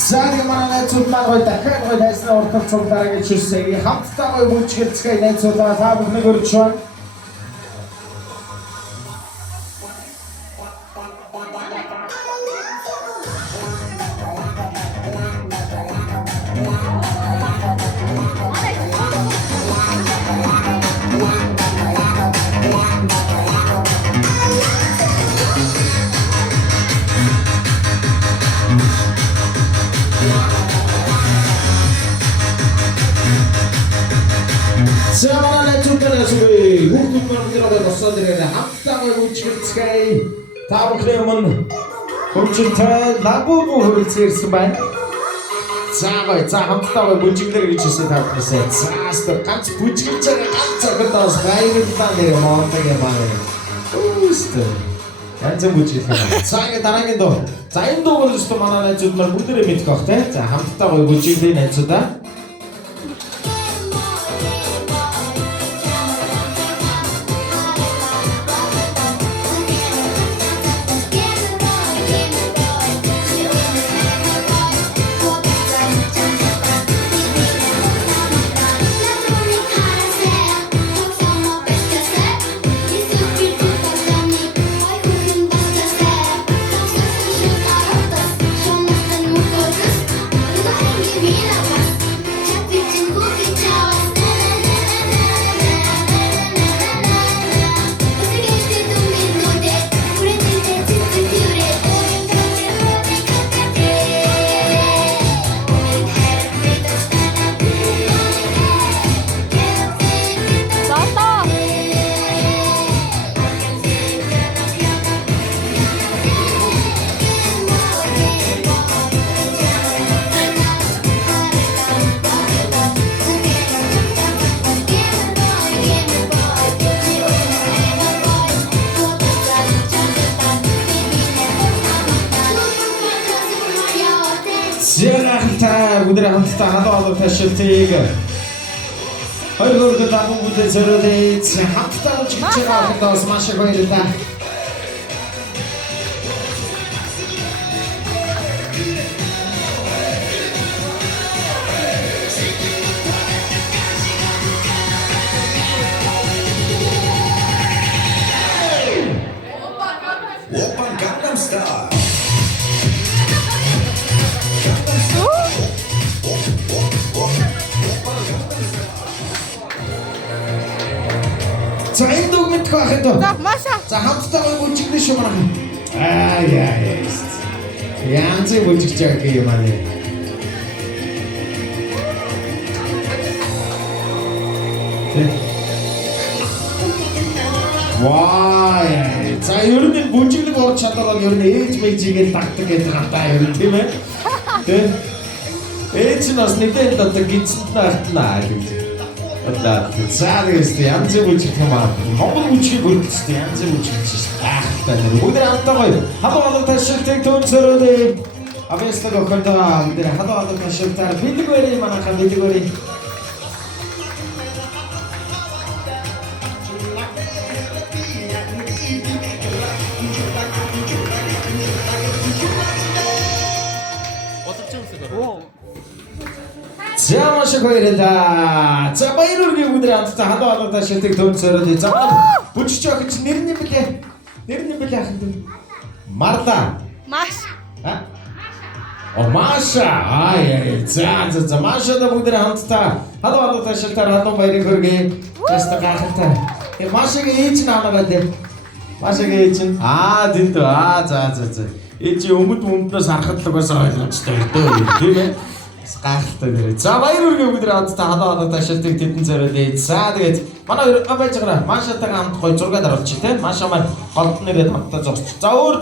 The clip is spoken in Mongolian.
Сайн манай найзууд маань дахиад гоё хайснаа урталч дараагийн чирсээ хамтдаа гоё бүжгэлцгээ найзуудаа та бүхнийг өргөж байна. Сайн найзуудаа сүрээ хүүхдүүд маань босоод ирээ хамтдаа гоё бүжгэлцгээ та бүхний өмнө хурцтай лабуу хурцээрсэн байна. За хамтдаа гоё бүжиглэр гэж хэлсэн та бүхнээсээ цаастар ганц бүжгэлж байгаа ганц цагтаас баярлалаа нэр монтаг юм байна. Үстэй. Янз бүжиглэх. За ингэ дараагийн дуу. За энэ дуугаар зөвхөн манай найзууд маань бүгдээрээ мэдэх бах те. За хамтдаа гоё бүжиглээ найзуудаа. Бүгдээ хамтдаа халуун ташилтыг хоёроор дагуу бүдэ зэрэг хамтдаа үжигч байгаа маш их баярлалаа. Oppan Gangnam Style. За энэ дуу мэдэх байх энэ дуу. За Маша. За хамтдаа бүжиглэн шүү манай. Яа. Янз бүжигч яг юм аа. Ваа. За ер нь бүжиглэг орж чадвал ер нь ээж мэйжигээ тагдаг гэдэг хатаа ер нь тийм ээ. Тэ. Ээж нь бас нэгэн дотор гинцэнд наартнаа гэж. Цаарээс янз бүжиг юм аа. Монгол бүжгийг хөрөлдсөн янз бүжиг чинь гайхалтай нэр. Бүгд хамтдаа гоё. Халуун ташилтыг төнцөрөөд авьяаслаг охиндоо бүгд халуун ташилтаар бэлгүүрээ манайхаа бэлгүүрээ. За маш их баярлалаа. За баяр үргээ бүгд хамтдаа халуун ташилтыг төнцөрөөд. За бүжигч охин чинь нэр нь блэ? Нэр нь блэ ахын дүү? Марла. Маша. Маша. За Маша да бүгд хамтдаа халуун ташилтаар халуун баярыг хүргэе. Тэст гахалтай. Машагийн ээж нь аваад байна. Машагийн ээж нь дэнтүү. За. Ээж өмнөднөөс харахад л угаасаа ойлгомжтой дөө тийм ээ. Гайхалтай нэр. За баяр үргээ бүгд хамтдаа халуун ташилтыг тэдэн зориулъя. За тэгээд манай байж байгаа Машатайгаа хамт гоё зураг даруулчих тийм. Маша маань голд нэрээ хамтдаа зогсчих. За өөр